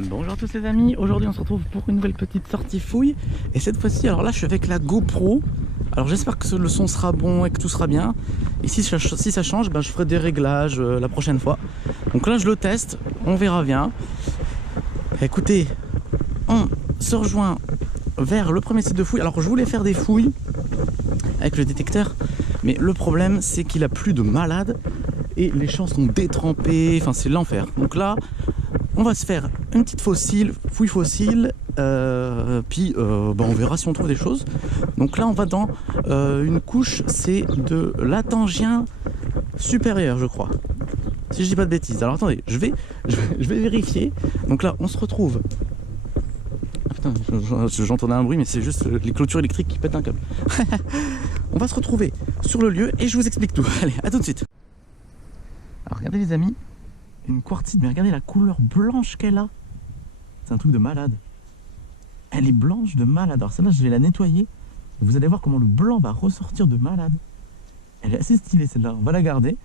Bonjour à tous les amis, aujourd'hui on se retrouve pour une nouvelle petite sortie fouille. Et cette fois-ci, alors là je suis avec la GoPro. Alors j'espère que le son sera bon et que tout sera bien. Et si ça change, ben, je ferai des réglages la prochaine fois. Donc là je le teste, on verra bien. Écoutez, on se rejoint vers le premier site de fouille. Alors je voulais faire des fouilles avec le détecteur, mais le problème c'est qu'il a plus de malades et les champs sont détrempés, enfin c'est l'enfer. Donc là on va se faire une petite fouille fossile, puis on verra si on trouve des choses. Donc là on va dans une couche, c'est de l'Attangien supérieur je crois, si je dis pas de bêtises. Alors attendez, je vais vérifier. Donc là on se retrouve, ah, putain, j'entendais un bruit mais c'est juste les clôtures électriques qui pètent un câble. On va se retrouver sur le lieu et je vous explique tout. Allez, à tout de suite. Alors regardez les amis, une quartzite, mais regardez la couleur blanche qu'elle a. C'est un truc de malade. Elle est blanche de malade. Alors celle-là, je vais la nettoyer. Vous allez voir comment le blanc va ressortir de malade. Elle est assez stylée celle-là. On va la garder.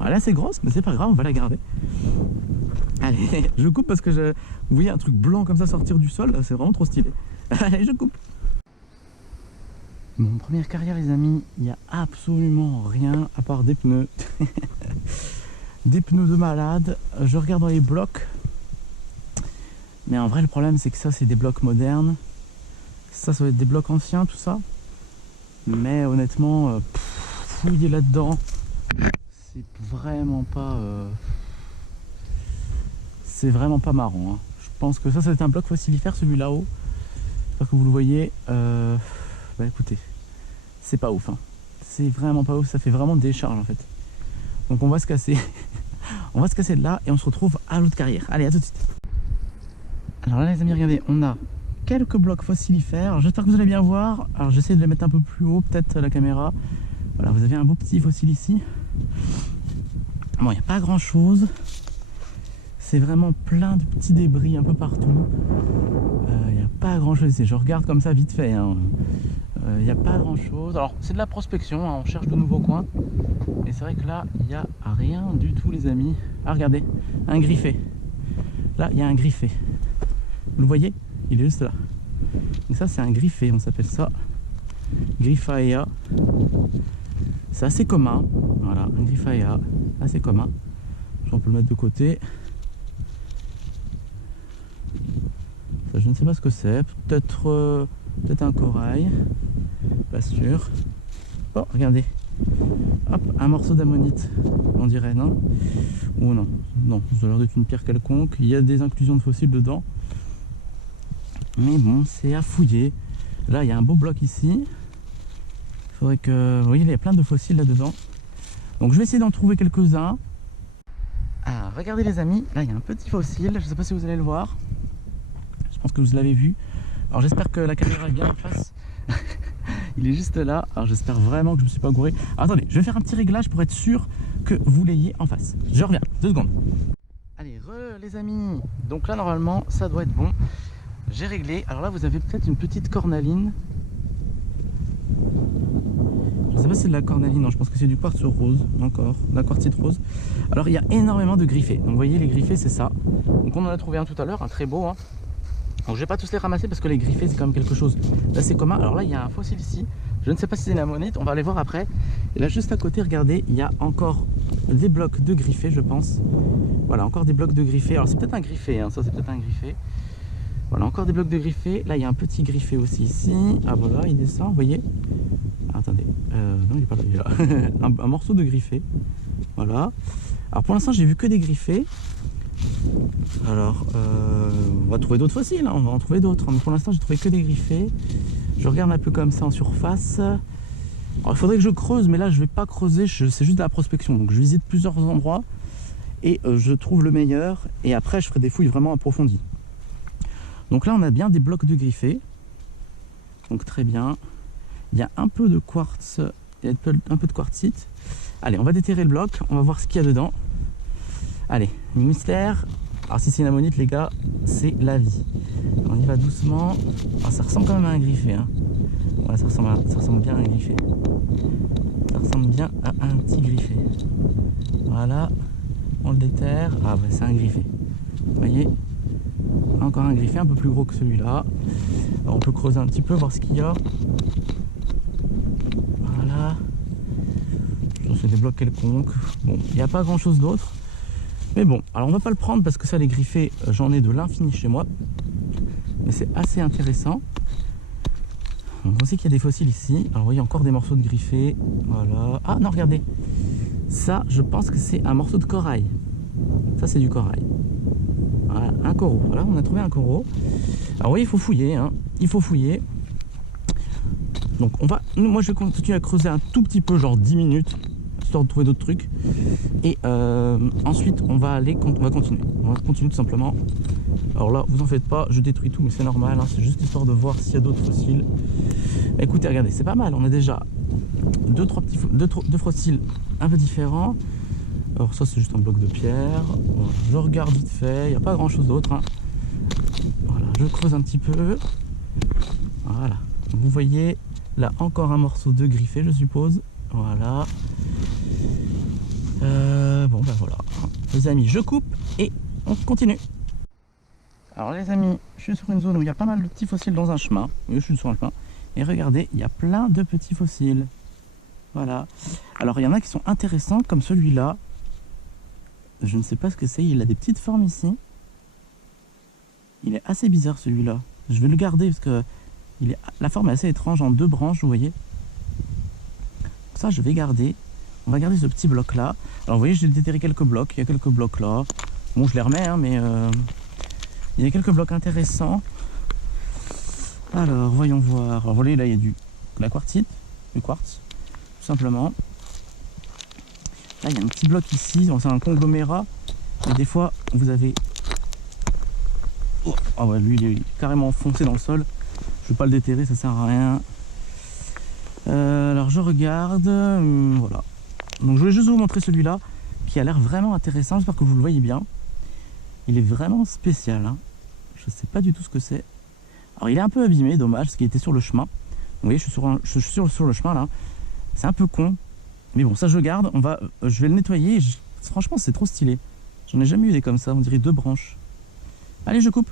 Elle est assez grosse, mais c'est pas grave, on va la garder. Allez, je coupe parce que vous voyez un truc blanc comme ça sortir du sol, c'est vraiment trop stylé. Allez, je coupe. Mon première carrière les amis, il n'y a absolument rien à part des pneus. Des pneus de malade. Je regarde dans les blocs. Mais en vrai le problème c'est que ça c'est des blocs modernes. Ça va être des blocs anciens tout ça. Mais honnêtement fouiller là-dedans c'est vraiment pas marrant hein. Je pense que ça va être un bloc fossilifère celui là-haut. J'espère que vous le voyez. Bah écoutez, c'est pas ouf hein. C'est vraiment pas ouf, ça fait vraiment décharge en fait. Donc on va se casser. On va se casser de là et on se retrouve à l'autre carrière. Allez, à tout de suite. Alors là les amis, regardez, on a quelques blocs fossilifères. J'espère que vous allez bien voir. Alors j'essaie de les mettre un peu plus haut, peut-être la caméra. Voilà, vous avez un beau petit fossile ici. Bon, il n'y a pas grand chose. C'est vraiment plein de petits débris un peu partout. Il n'y a pas grand chose ici. Je regarde comme ça vite fait hein. Il n'y a pas grand chose. Alors c'est de la prospection hein. On cherche de nouveaux coins. Et c'est vrai que là il n'y a rien du tout les amis. Ah regardez, un griffé. Là il y a un griffé. Vous le voyez? Il est juste là. Donc ça c'est un griffé, on s'appelle ça Griffaea. C'est assez commun. Voilà, un Griffaea, assez commun. On peut le mettre de côté. Ça, je ne sais pas ce que c'est. Peut-être un corail. Pas sûr. Oh, regardez. Hop, un morceau d'ammonite. On dirait, non? Ou non? Non, ça a l'air d'être une pierre quelconque. Il y a des inclusions de fossiles dedans. Mais bon, c'est à fouiller. Là, il y a un beau bloc ici. Il faudrait que... Vous voyez, il y a plein de fossiles là-dedans. Donc, je vais essayer d'en trouver quelques-uns. Ah, regardez les amis. Là, il y a un petit fossile. Je ne sais pas si vous allez le voir. Je pense que vous l'avez vu. Alors, j'espère que la caméra est bien en face. Il est juste là. Alors, j'espère vraiment que je ne me suis pas gouré. Alors, attendez, je vais faire un petit réglage pour être sûr que vous l'ayez en face. Je reviens. 2 secondes. Allez, les amis. Donc là, normalement, ça doit être bon. J'ai réglé. Alors là, vous avez peut-être une petite cornaline. Je ne sais pas si c'est de la cornaline. Non, je pense que c'est du quartz rose. Encore, de la quartzite rose. Alors, il y a énormément de griffés. Donc, vous voyez, les griffés, c'est ça. Donc, on en a trouvé un tout à l'heure, un très beau. Hein. Donc, je vais pas tous les ramasser parce que les griffés, c'est quand même quelque chose d'assez commun. Alors là, il y a un fossile ici. Je ne sais pas si c'est une ammonite. On va aller voir après. Et là, juste à côté, regardez, il y a encore des blocs de griffés, je pense. Voilà, encore des blocs de griffés. Alors, c'est peut-être un griffé. Hein. Ça, c'est peut-être un griffé. Voilà, encore des blocs de griffés. Là, il y a un petit griffé aussi ici. Ah voilà, il descend, vous voyez. Ah, attendez, non, il est pas là, il est là. un morceau de griffé. Voilà. Alors pour l'instant, j'ai vu que des griffés. Alors, on va trouver d'autres fossiles, hein. On va en trouver d'autres. Mais pour l'instant, j'ai trouvé que des griffés. Je regarde un peu comme ça en surface. Alors, il faudrait que je creuse, mais là, je vais pas creuser. C'est juste de la prospection. Donc, je visite plusieurs endroits et je trouve le meilleur. Et après, je ferai des fouilles vraiment approfondies. Donc là on a bien des blocs de griffés. Donc très bien. Il y a un peu de quartz, il y a un peu de quartzite. Allez, on va déterrer le bloc, on va voir ce qu'il y a dedans. Allez, mystère. Alors si c'est une ammonite les gars, c'est la vie. On y va doucement. Alors, ça ressemble quand même à un griffé. Hein. Ouais, ça ressemble bien à un griffé. Ça ressemble bien à un petit griffé. Voilà, on le déterre. Ah ouais, c'est un griffé. Vous voyez? Encore un griffé un peu plus gros que celui-là. On peut creuser un petit peu, voir ce qu'il y a. Voilà. C'est des blocs quelconques. Bon, il n'y a pas grand chose d'autre. Mais bon, alors on va pas le prendre parce que ça, les griffés, j'en ai de l'infini chez moi. Mais c'est assez intéressant. Donc on sait qu'il y a des fossiles ici. Alors vous voyez encore des morceaux de griffés. Voilà. Ah non, regardez. Ça, je pense que c'est un morceau de corail. Ça, c'est du corail. Voilà, un coraux. Voilà, on a trouvé un coraux. Alors oui, il faut fouiller, hein. Il faut fouiller. Donc on va, moi je vais continuer à creuser un tout petit peu, genre 10 minutes, histoire de trouver d'autres trucs. Et ensuite on va continuer. On va continuer tout simplement. Alors là, vous en faites pas, je détruis tout, mais c'est normal, hein. C'est juste histoire de voir s'il y a d'autres fossiles. Écoutez, regardez, c'est pas mal. On a déjà deux fossiles un peu différents. Alors ça, c'est juste un bloc de pierre. Voilà, je regarde vite fait, il n'y a pas grand chose d'autre, hein. Voilà, je creuse un petit peu. Voilà, donc vous voyez là encore un morceau de griffé, je suppose. Voilà. Bon ben voilà, les amis, je coupe et on continue. Alors les amis, je suis sur une zone où il y a pas mal de petits fossiles dans un chemin. Oui, je suis sur un chemin. Et regardez, il y a plein de petits fossiles. Voilà. Alors il y en a qui sont intéressants, comme celui-là. Je ne sais pas ce que c'est, il a des petites formes ici. Il est assez bizarre celui-là. Je vais le garder parce que la forme est assez étrange, en deux branches, vous voyez. Ça, je vais garder. On va garder ce petit bloc là. Alors vous voyez, j'ai déterré quelques blocs. Il y a quelques blocs là. Bon, je les remets, hein, mais il y a quelques blocs intéressants. Alors, voyons voir. Alors, vous voyez, là, il y a de la quartzite, du quartz, tout simplement. Là, il y a un petit bloc ici. C'est un conglomérat. Et des fois, vous avez... Oh, ah ouais, lui, il est carrément enfoncé dans le sol. Je ne vais pas le déterrer, ça sert à rien. Alors, je regarde. Voilà. Donc, je voulais juste vous montrer celui-là qui a l'air vraiment intéressant. J'espère que vous le voyez bien. Il est vraiment spécial, hein. Je ne sais pas du tout ce que c'est. Alors il est un peu abîmé, dommage, parce qu'il était sur le chemin. Vous voyez, je suis sur le chemin là. C'est un peu con. Mais bon, ça je garde. Je vais le nettoyer. Franchement, c'est trop stylé. J'en ai jamais eu des comme ça. On dirait deux branches. Allez, je coupe.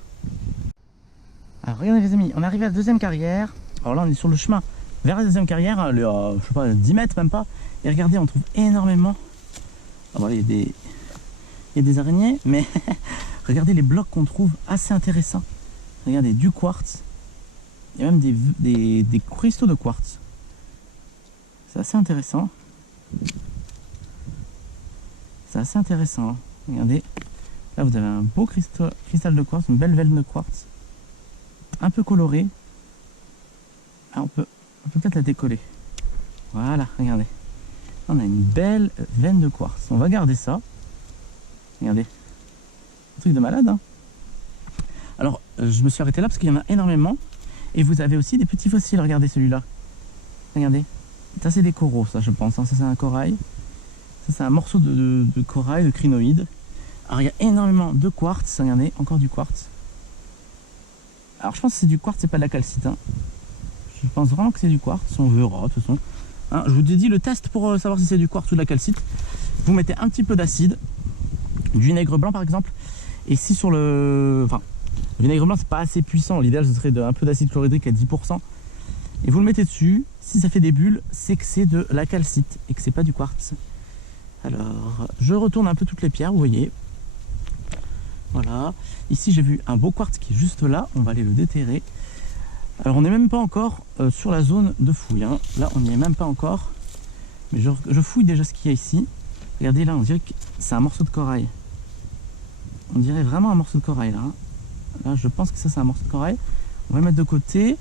Alors regardez les amis, on est arrivé à la deuxième carrière. Alors là, on est sur le chemin vers la deuxième carrière. Je sais pas, 10 mètres même pas. Et regardez, on trouve énormément. Ah, voilà, il y a des araignées, mais regardez les blocs qu'on trouve assez intéressants. Regardez, du quartz. Il y a même des cristaux de quartz. C'est assez intéressant. C'est assez intéressant, hein. Regardez. Là, vous avez un beau cristal de quartz, une belle veine de quartz. Un peu colorée. Ah, on peut peut-être la décoller. Voilà, regardez. On a une belle veine de quartz. On va garder ça. Regardez. Un truc de malade, hein. Alors, je me suis arrêté là parce qu'il y en a énormément. Et vous avez aussi des petits fossiles. Regardez celui-là. Regardez. Ça, c'est des coraux, ça, je pense, hein. Ça, c'est un corail. Ça, c'est un morceau de corail, de crinoïde. Alors, il y a énormément de quartz. Regardez, encore du quartz. Alors, je pense que c'est du quartz, c'est pas de la calcite, hein. Je pense vraiment que c'est du quartz. On verra, de toute façon. Hein, je vous ai dit le test pour savoir si c'est du quartz ou de la calcite. Vous mettez un petit peu d'acide, du vinaigre blanc par exemple. Et si sur le... Enfin, le vinaigre blanc, c'est pas assez puissant. L'idéal, ce serait un peu d'acide chlorhydrique à 10%. Et vous le mettez dessus. Si ça fait des bulles, c'est que c'est de la calcite et que c'est pas du quartz. Alors, je retourne un peu toutes les pierres, vous voyez. Voilà. Ici, j'ai vu un beau quartz qui est juste là. On va aller le déterrer. Alors, on n'est même pas encore sur la zone de fouille, hein. Là, on n'y est même pas encore. Mais je fouille déjà ce qu'il y a ici. Regardez là, on dirait que c'est un morceau de corail. On dirait vraiment un morceau de corail là, hein. Là, je pense que ça, c'est un morceau de corail. On va le mettre de côté.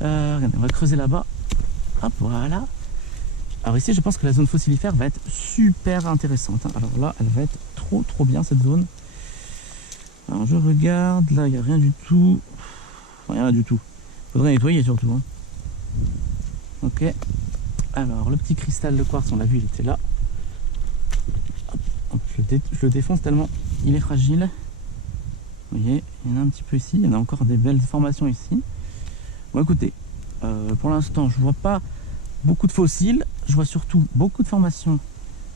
Regardez, on va creuser là-bas. Hop, voilà. Alors ici, je pense que la zone fossilifère va être super intéressante, hein. Alors là, elle va être trop bien cette zone. Alors je regarde, là, il n'y a rien du tout. Rien du tout. Faudrait nettoyer surtout, hein. Ok. Alors, le petit cristal de quartz, on l'a vu, il était là. Hop, hop, je le défonce tellement il est fragile. Vous voyez, il y en a un petit peu ici. Il y en a encore des belles formations ici. Bon, écoutez, pour l'instant, je vois pas beaucoup de fossiles. Je vois surtout beaucoup de formations.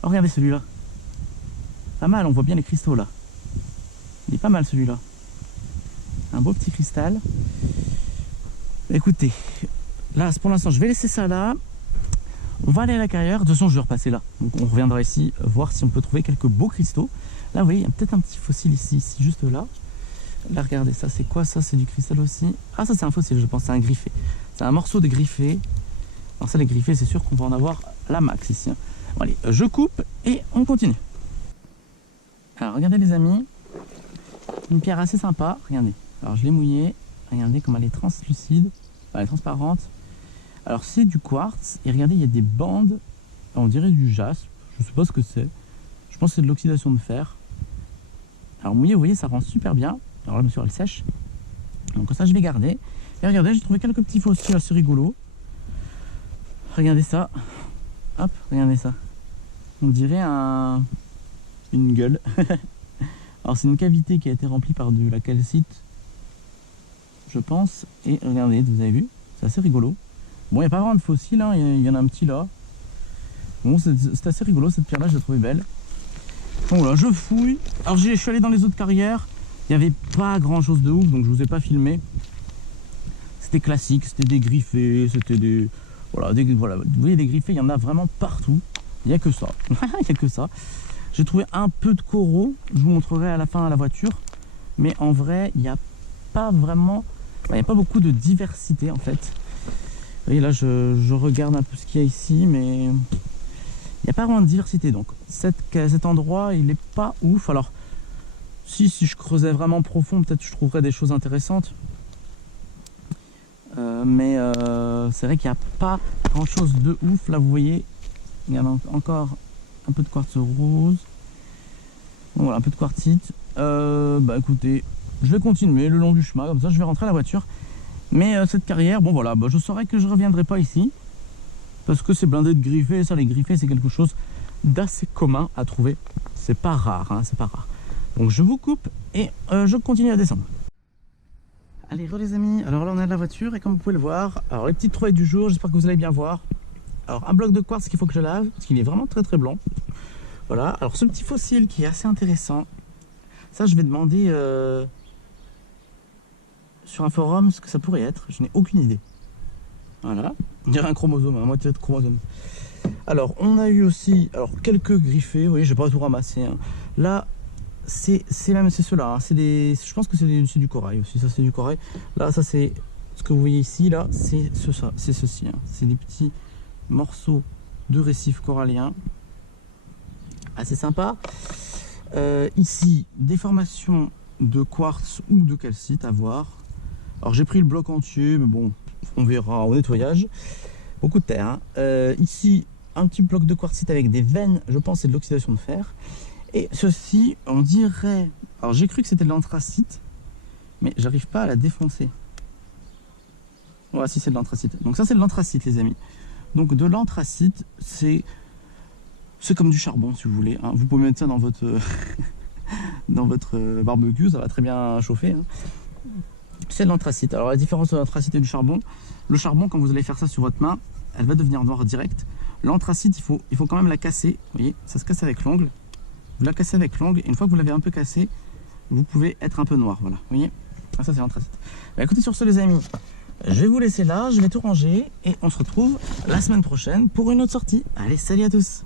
Oh, regardez celui-là. Pas mal, on voit bien les cristaux là. Il est pas mal celui-là. un beau petit cristal. Écoutez, là pour l'instant je vais laisser ça là. On va aller à la carrière, de toute façon je vais repasser là. Donc on reviendra ici voir si on peut trouver quelques beaux cristaux. Là vous voyez, il y a peut-être un petit fossile ici, juste là. Là regardez, ça c'est quoi ça? C'est du cristal aussi. Ah ça c'est un fossile, je pense, c'est un griffé. C'est un morceau de griffé. Alors ça les griffés c'est sûr qu'on va en avoir la max ici. Bon allez, je coupe et on continue. Alors regardez les amis, une pierre assez sympa, regardez. Alors je l'ai mouillée, regardez comme elle est translucide, elle est transparente. Alors c'est du quartz, et regardez il y a des bandes, on dirait du jaspe, je sais pas ce que c'est. Je pense que c'est de l'oxydation de fer. Alors mouillé, vous voyez, ça rend super bien. Alors là bien sûr elle sèche, donc ça je vais garder. Et regardez, j'ai trouvé quelques petits fossiles assez rigolos. Regardez ça, hop, regardez ça. On dirait une gueule. Alors c'est une cavité qui a été remplie par de la calcite, je pense. Et regardez, vous avez vu, c'est assez rigolo. Bon, il n'y a pas vraiment de fossiles, hein. Il y en a un petit là. Bon, c'est assez rigolo, cette pierre là, je l'ai trouvée belle. Donc voilà, je fouille. Alors je suis allé dans les autres carrières, il n'y avait pas grand chose de ouf, donc je vous ai pas filmé. C'était classique, c'était des griffés, c'était des... Voilà, vous voyez des griffés, il y en a vraiment partout. Il n'y a que ça, il n'y a que ça. J'ai trouvé un peu de coraux, je vous montrerai à la fin à la voiture. Mais en vrai, il n'y a pas vraiment... Il n'y a pas beaucoup de diversité en fait. Vous voyez là, je regarde un peu ce qu'il y a ici, mais il n'y a pas vraiment de diversité. Donc cet endroit, il n'est pas ouf. Alors, si je creusais vraiment profond, peut-être je trouverais des choses intéressantes. Mais c'est vrai qu'il n'y a pas grand chose de ouf. Là, vous voyez, il y a encore un peu de quartz rose. Voilà, un peu de quartzite. Bah écoutez, je vais continuer le long du chemin, comme ça je vais rentrer à la voiture. Mais cette carrière, bon voilà, bah, je saurais que je ne reviendrai pas ici. Parce que c'est blindé de griffés, ça les griffés c'est quelque chose d'assez commun à trouver. C'est pas rare, hein, c'est pas rare. Donc je vous coupe et je continue à descendre. Allez, les amis, alors là on est à la voiture et comme vous pouvez le voir, alors les petites trouvailles du jour, j'espère que vous allez bien voir. Alors un bloc de quartz qu'il faut que je lave, parce qu'il est vraiment très très blanc. Voilà, alors ce petit fossile qui est assez intéressant, ça je vais demander sur un forum ce que ça pourrait être, je n'ai aucune idée. Voilà, on dirait un chromosome, à moitié de chromosome. Alors on a eu aussi quelques griffés, vous voyez, j'ai pas tout ramassé. Hein. Là, c'est ceux-là, hein. Je pense que c'est du corail aussi, ça c'est du corail. Là, ça c'est ce que vous voyez ici, là, c'est ceci. Hein. C'est des petits morceaux de récifs coralliens. Assez sympa. Ici, des formations de quartz ou de calcite à voir. Alors j'ai pris le bloc entier, mais bon, on verra au nettoyage. Beaucoup de terre. Hein. Ici, un petit bloc de quartzite avec des veines, je pense c'est de l'oxydation de fer. Et ceci, on dirait... Alors j'ai cru que c'était de l'anthracite, mais j'arrive pas à la défoncer. Voilà, si c'est de l'anthracite. Donc ça c'est de l'anthracite les amis. Donc de l'anthracite, c'est comme du charbon si vous voulez. Hein. Vous pouvez mettre ça dans votre, dans votre barbecue, ça va très bien chauffer. Hein. C'est de l'anthracite. Alors la différence de l'anthracite et du charbon, le charbon quand vous allez faire ça sur votre main, elle va devenir noire direct. L'anthracite, il faut quand même la casser. Vous voyez, ça se casse avec l'ongle. Vous la cassez avec l'ongle et une fois que vous l'avez un peu cassé, vous pouvez être un peu noir. Voilà, vous voyez, ah, ça c'est l'anthracite. Bah, écoutez, sur ce les amis, je vais vous laisser là, je vais tout ranger et on se retrouve la semaine prochaine pour une autre sortie. Allez, salut à tous!